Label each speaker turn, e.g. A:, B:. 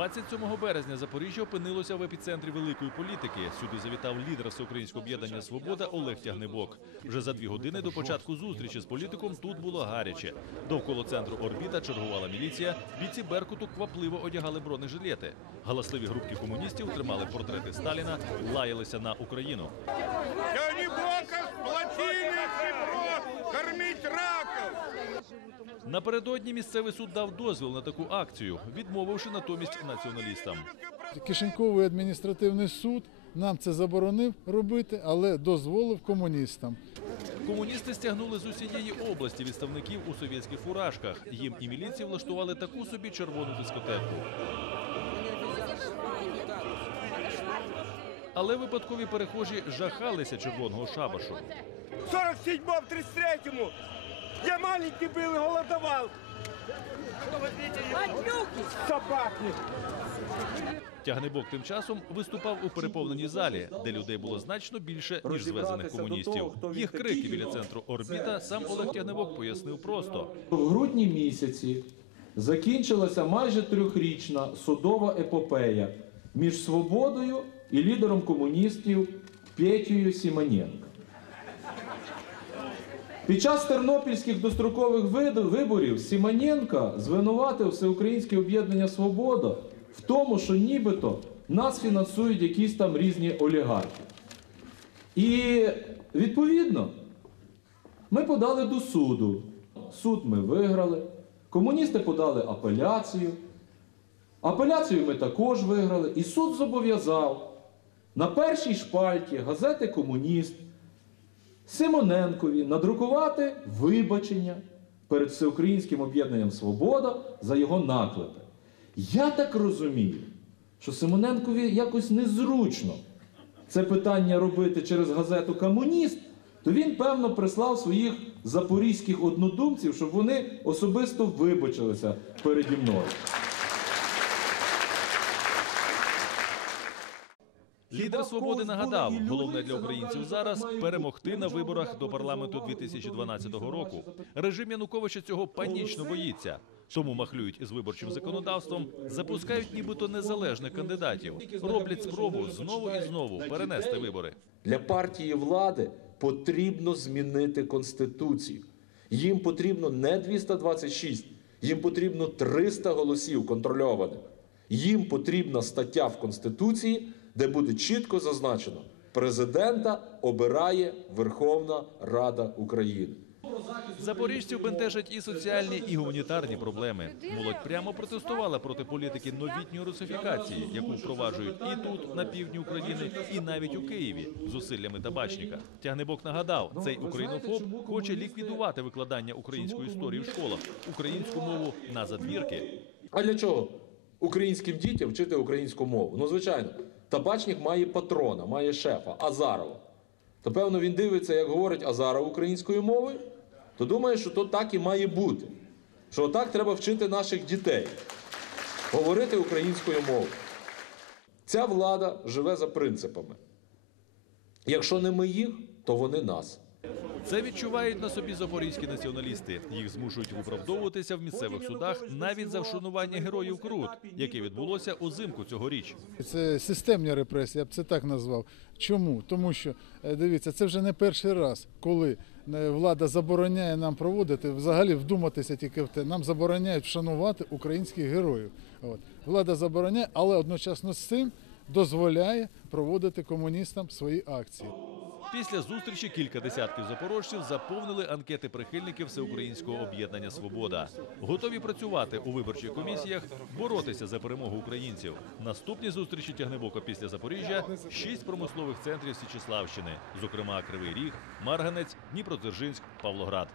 A: 27 березня Запоріжжя опинилося в епіцентрі великої політики. Сюди завітав лідер Всеукраїнського об'єднання Свобода Олег Тягнебок. Вже за дві години до початку зустрічі з політиком тут було гаряче. Довкола центру орбіта чергувала міліція. Бійці Беркуту квапливо одягали бронежилети. Галасливі групки комуністів тримали портрети Сталіна, лаялися на Україну.
B: Я не бока сплотили.
A: Напередодні місцевий суд дав дозвіл на таку акцію, відмовивши натомість націоналістам.
C: Кишеньковий адміністративний суд нам це заборонив робити, але дозволив комуністам.
A: Комуністи стягнули з усієї області відставників у совєтських фуражках. Їм і міліції влаштували таку собі червону дискотеку. Але випадкові перехожі жахалися червоного шабашу.
B: В 47-му, в 33-му. Я маленький был и голодовал. Собаки.
A: Тягнебок тим часом виступав у переповненій залі, де людей було значно більше ніж звезених комуністів. Їх крики біля центру орбіта сам Олег Тягнебок пояснив просто.
D: В грудні місяці закінчилася майже трьохрічна судова епопея між свободою і лідером комуністів Петєю Сімоненко. Під час тернопільських дострокових виборів Сімоненко звинуватив Всеукраїнське об'єднання Свобода в тому, що нібито нас фінансують якісь там різні олігархи. І відповідно ми подали до суду. Суд ми виграли. Комуністи подали апеляцію. Апеляцію ми також виграли. І суд зобов'язав на першій шпальті газети Комуніст Симоненкові надрукувати вибачення перед Всеукраїнським об'єднанням Свобода за його наклепи. Я так розумію, що Симоненкові якось незручно це питання робити через газету Комуніст, то він, певно, прислав своїх запорізьких однодумців, щоб вони особисто вибачилися переді мною.
A: Лідер свободи нагадав, головне для українців зараз перемогти на виборах до парламенту 2012 року. Режим Януковича цього панічно боїться. Тому махлюють із виборчим законодавством, запускають нібито незалежних кандидатів, роблять спробу знову і знову перенести вибори.
D: Для партії влади потрібно змінити конституцію. Їм потрібно не 226, їм потрібно 300 голосів контрольованих. Їм потрібна стаття в Конституції, де буде чітко зазначено: президента обирає Верховна Рада України.
A: Запоріжців бентежать і соціальні, і гуманітарні проблеми. Молодь прямо протестувала проти політики новітньої русифікації, яку впроваджують і тут, на півдні України, і навіть у Києві зусиллями табачника. Тягнебок нагадав, цей українофоб хоче ліквідувати викладання української історії в школах, українську мову на задвірки.
D: А для чого українським дітям вчити українську мову? Ну, звичайно, табачник має патрона, має шефа Азарова. То певно він дивиться, як говорить Азаров українською мовою, то думає, що то так і має бути. Що так треба вчити наших дітей говорити українською мовою. Ця влада живе за принципами. Якщо не ми їх, то вони нас.
A: Це відчувають на собі запорізькі націоналісти. Їх змушують виправдовуватися в місцевих судах навіть за вшанування героїв Крут, яке відбулося узимку цьогоріч.
C: Це системні репресії, я б це так назвав. Чому? Тому що е, дивіться, це вже не перший раз, коли е, влада забороняє нам проводити, взагалі вдуматися тільки в те. Нам забороняють вшанувати українських героїв. От. Влада забороняє, але одночасно з цим дозволяє проводити комуністам свої акції.
A: Після зустрічі кілька десятків запорожців заповнили анкети прихильників всеукраїнського об'єднання Свобода. Готові працювати у виборчих комісіях, боротися за перемогу українців. Наступні зустрічі тягнебока після Запоріжжя шість промислових центрів Січеславщини, зокрема Кривий Ріг, Марганець, Дніпродзержинськ, Павлоград.